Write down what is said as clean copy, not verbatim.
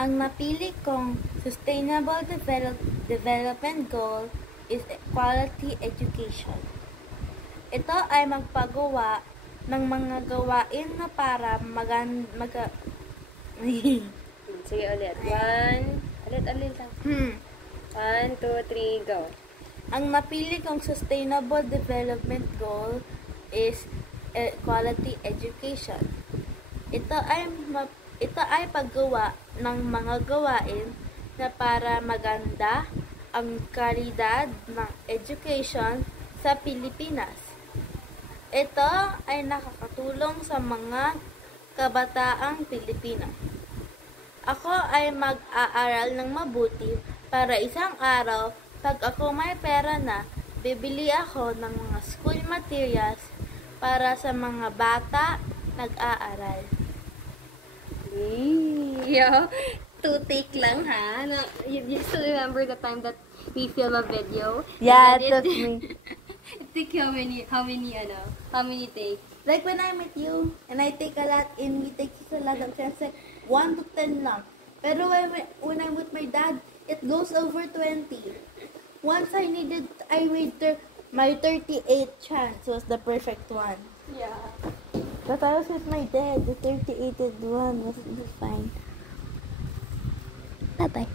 Ang napili kong Sustainable Development Goal is quality education. Ito ay magpagawa ng mga gawain na para Sige ulit. Ulit lang. 1, 2, 3, go. Ang napili kong Sustainable Development Goal is quality education. Ito ay paggawa ng mga gawain na para maganda ang kalidad ng education sa Pilipinas. Ito ay nakakatulong sa mga kabataang Pilipino. Ako ay mag-aaral ng mabuti para isang araw, pag ako may pera na, bibili ako ng mga school materials para sa mga bata nag-aaral. Yo, 2 take lang ha. No, you still remember the time that we film a video? Yeah, And it took me. It took you how many takes? Like when I'm with you, and I take a lot, and we take a lot of chances, like 1 to 10 lang. Pero when I'm with my dad, it goes over 20. Once I made my 38th chance was the perfect one. Yeah. But I was with my dad, the 38th one was fine. Bye-bye.